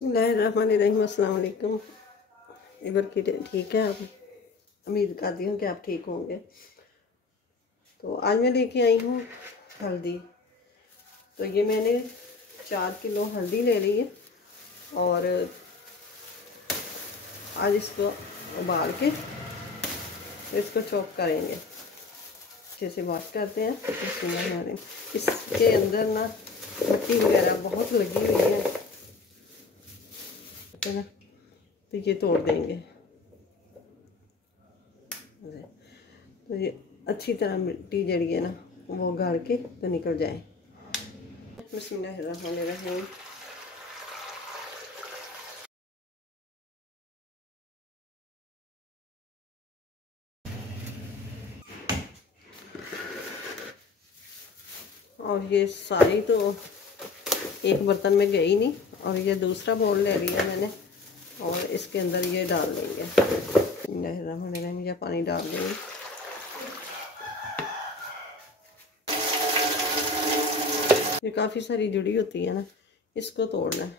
बिस्मिल्लाहिर्रहमानिर्रहीम। अस्सलाम वालेकुम। इबर की ठीक है आप? उम्मीद करती हूँ कि आप ठीक होंगे। तो आज मैं लेके आई हूँ हल्दी। तो ये मैंने 4 किलो हल्दी ले ली है और आज इसको उबाल के इसको चॉप करेंगे। अच्छे से वॉश करते हैं। इसके अंदर ना मिट्टी वगैरह बहुत लगी हुई है ना, तो ये तोड़ देंगे। तो ये अच्छी तरह मिट्टी जड़ी है ना वो गाड़ के तो निकल जाए। बिस्मिल्लाहिर्रहमानिर्रहीम। और ये सारी तो एक बर्तन में गई नहीं, और ये दूसरा बाउल ले लिया मैंने और इसके अंदर ये डाल देंगे। बिस्मिल्लाहिर्रहमानिर्रहीम। या पानी डाल देंगे। ये काफ़ी सारी जुड़ी होती है ना, इसको तोड़ना है।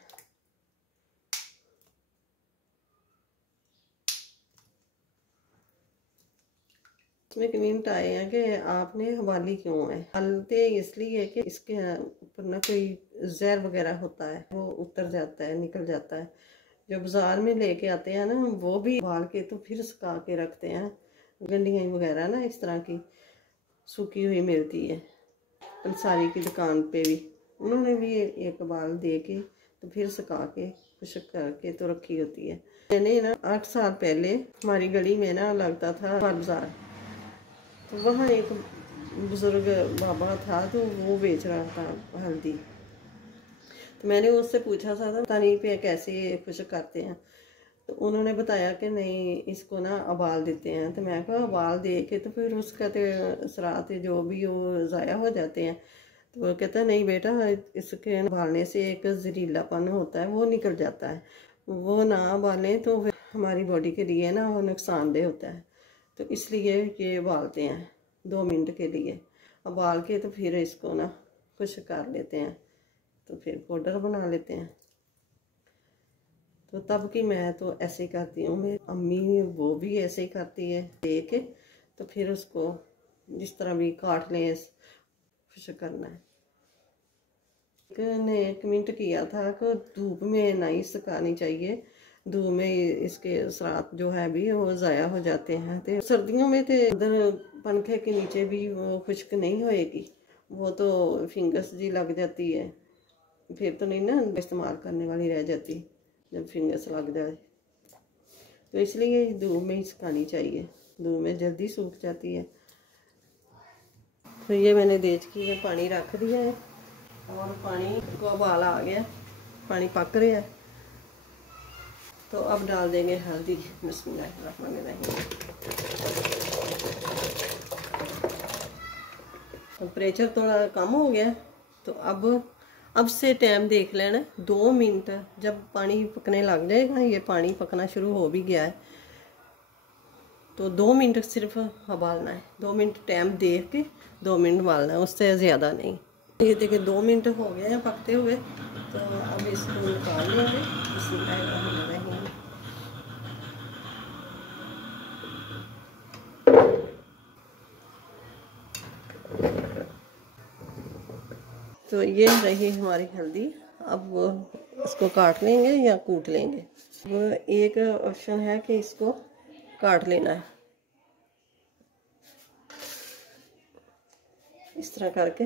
इसमें कमेंट आए हैं कि आपने हवाली क्यों है। हलते इसलिए कि इसके ऊपर ना कोई जहर वगैरह होता है, वो उतर जाता है, निकल जाता है। जो बाज़ार में लेके आते हैं ना वो भी उबाल के तो फिर सुखा के रखते हैं। गंडियाँ वगैरह ना इस तरह की सूखी हुई मिलती है। पंसारी की दुकान पे भी उन्होंने भी एक बाल दे के तो फिर सुखा के खुश्क करके तो रखी होती है। मैंने ना 8 साल पहले हमारी गली में ना लगता था बाजार, तो वहाँ एक बुज़ुर्ग बाबा था तो वो बेच रहा था हल्दी। तो मैंने उससे पूछा था पता नहीं पे कैसे खुश्क करते हैं। तो उन्होंने बताया कि नहीं इसको ना उबाल देते हैं। तो मैं कहा उबाल दे के तो फिर उसका तो असरात जो भी वो ज़ाया हो जाते हैं। तो वो कहता नहीं बेटा, इसके उबालने से एक जहरीलापन होता है वो निकल जाता है, वो ना उबालें तो फिर हमारी बॉडी के लिए ना वो नुकसानदेह होता है। तो इसलिए ये उबालते हैं 2 मिनट के लिए। उबाल के तो फिर इसको ना खुश्क कर लेते हैं, तो फिर पाउडर बना लेते हैं। तो तब की मैं तो ऐसे ही करती हूँ। मेरी अम्मी वो भी ऐसे ही करती है, दे के तो फिर उसको जिस तरह भी काट लें खुश्क करना है। ने कमेंट किया था कि धूप में नहीं सुखानी चाहिए, धूप में इसके असरात जो है भी वो ज़ाया हो जाते हैं। तो सर्दियों में तो अंदर पंखे के नीचे भी वो खुश्क नहीं होएगी, वो तो फिंगस जी लग जाती है, फिर तो नहीं ना इस्तेमाल करने वाली रह जाती जब फिंगस लग जाए। तो इसलिए धूप में ही सुखानी चाहिए, धूप में जल्दी सूख जाती है। तो ये मैंने देचकी में पानी रख दिया है और पानी को उबाल आ गया, पानी पक रहा है। तो अब डाल देंगे हल्दी। बिस्मिल्लाहिर्रहमानिर्रहीम। टेम्परेचर थोड़ा कम हो गया, तो अब से टाइम देख लेना 2 मिनट। जब पानी पकने लग जाएगा, ये पानी पकना शुरू हो भी गया है, तो 2 मिनट सिर्फ उबालना है। 2 मिनट टाइम देख के 2 मिनट उबालना है, उससे ज़्यादा नहीं। ये देखिए 2 मिनट हो गए हैं पकते हुए, तो अब इसको निकाल लेंगे। बिस्मिल्लाहिर्रहमानिर्रहीम। तो ये रही हमारी हल्दी। अब वो इसको काट लेंगे या कूट लेंगे। वो एक ऑप्शन है कि इसको काट लेना है इस तरह करके,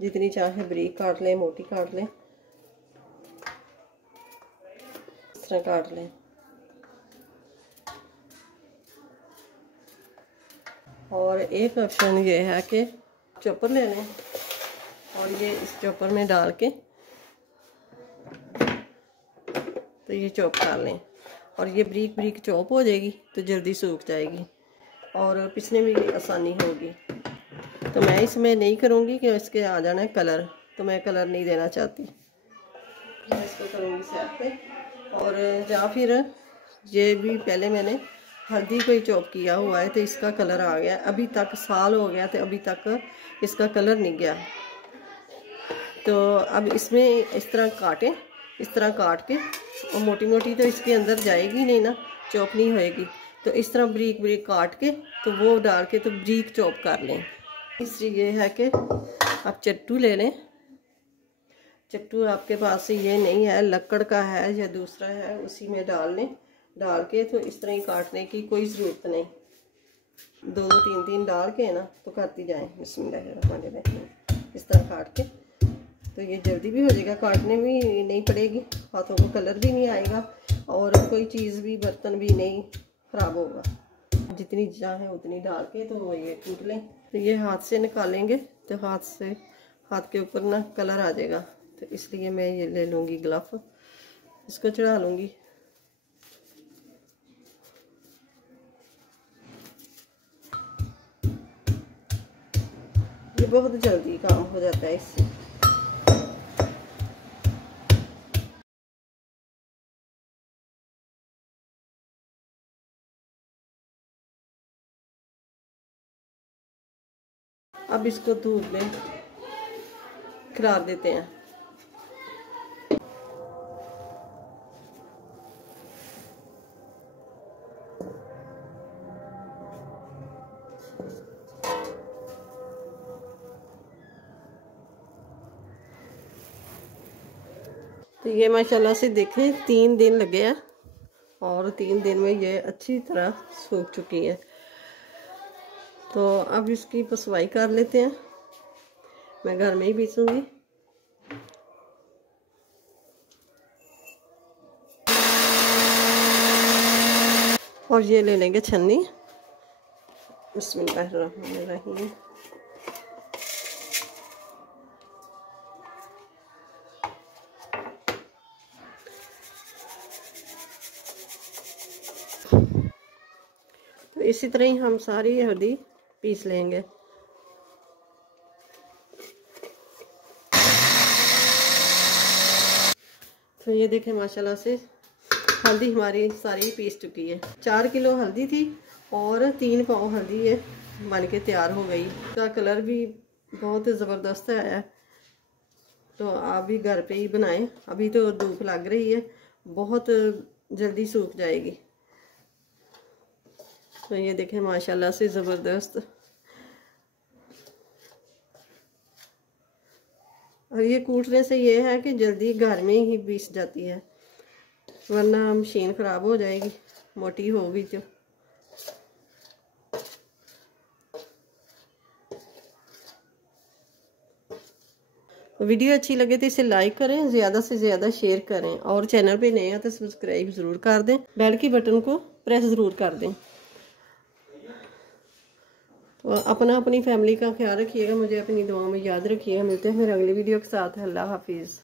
जितनी चाहे बारीक काट लें, मोटी काट लें, इस तरह काट लें। और एक ऑप्शन ये है कि चॉपर ले लें और ये इस चॉपर में डाल के तो ये चॉप कर लें, और ये बारीक बारीक चॉप हो जाएगी तो जल्दी सूख जाएगी और पीसने में भी आसानी होगी। तो मैं इसमें नहीं करूँगी कि इसके आ जाना है कलर, तो मैं कलर नहीं देना चाहती। मैं इसको करूँगी साइड पे। और या फिर ये भी पहले मैंने हल्दी को ही चॉप किया हुआ है, तो इसका कलर आ गया। अभी तक साल हो गया तो अभी तक इसका कलर नहीं गया। तो अब इसमें इस तरह काटें, इस तरह काट के, और मोटी मोटी तो इसके अंदर जाएगी नहीं ना, चॉप नहीं होएगी, तो इस तरह ब्रीक ब्रीक काट के तो वो डाल के तो ब्रीक चॉप कर लें। इसलिए ये है कि आप चट्टू ले लें। चट्टू आपके पास से ये नहीं है, लकड़ का है या दूसरा है, उसी में डाल लें। डाल के तो इस तरह ही काटने की कोई ज़रूरत नहीं, 2-2 3-3 डाल के ना तो करती जाएं। बिस्मिल्लाहिर्रहमानिर्रहीम। इस तरह काट के तो ये जल्दी भी हो जाएगा, काटने भी नहीं पड़ेगी, हाथों को कलर भी नहीं आएगा और कोई चीज़ भी, बर्तन भी नहीं ख़राब होगा। जितनी चाहें उतनी डाल के तो ये कूट लें। तो ये हाथ से निकालेंगे तो हाथ के ऊपर ना कलर आ जाएगा, तो इसलिए मैं ये ले लूँगी ग्लव, इसको चढ़ा लूँगी। ये बहुत जल्दी काम हो जाता है इससे। अब इसको धूप में खिला देते हैं। तो ये माशाल्लाह से देखें 3 दिन लगे हैं और 3 दिन में ये अच्छी तरह सूख चुकी है। तो अब इसकी पुसवाई कर लेते हैं, मैं घर में ही पीसूँगी। और ये ले लेंगे छन्नी। बिस्मिल्लाहिर्रहमानिर्रहीम। तो इसी तरह ही हम सारी हल्दी पीस लेंगे। तो ये देखें माशाल्लाह से हल्दी हमारी सारी पीस चुकी है। 4 किलो हल्दी थी और 3 पाव हल्दी ये बन के तैयार हो गई। इसका कलर भी बहुत ज़बरदस्त आया है। तो आप भी घर पे ही बनाएं। अभी तो धूप लग रही है, बहुत जल्दी सूख जाएगी। तो ये देखें माशाल्लाह से ज़बरदस्त। और ये कूटने से ये है कि जल्दी घर में ही पीस जाती है, वरना मशीन ख़राब हो जाएगी, मोटी होगी तो। वीडियो अच्छी लगे तो इसे लाइक करें, ज़्यादा से ज़्यादा शेयर करें और चैनल पे नए हैं तो सब्सक्राइब ज़रूर कर दें, बेल की बटन को प्रेस ज़रूर कर दें। तो अपनी फैमिली का ख्याल रखिएगा, मुझे अपनी दुआ में याद रखिएगा। मिलते हैं फिर अगली वीडियो के साथ। अल्लाह हाफिज़।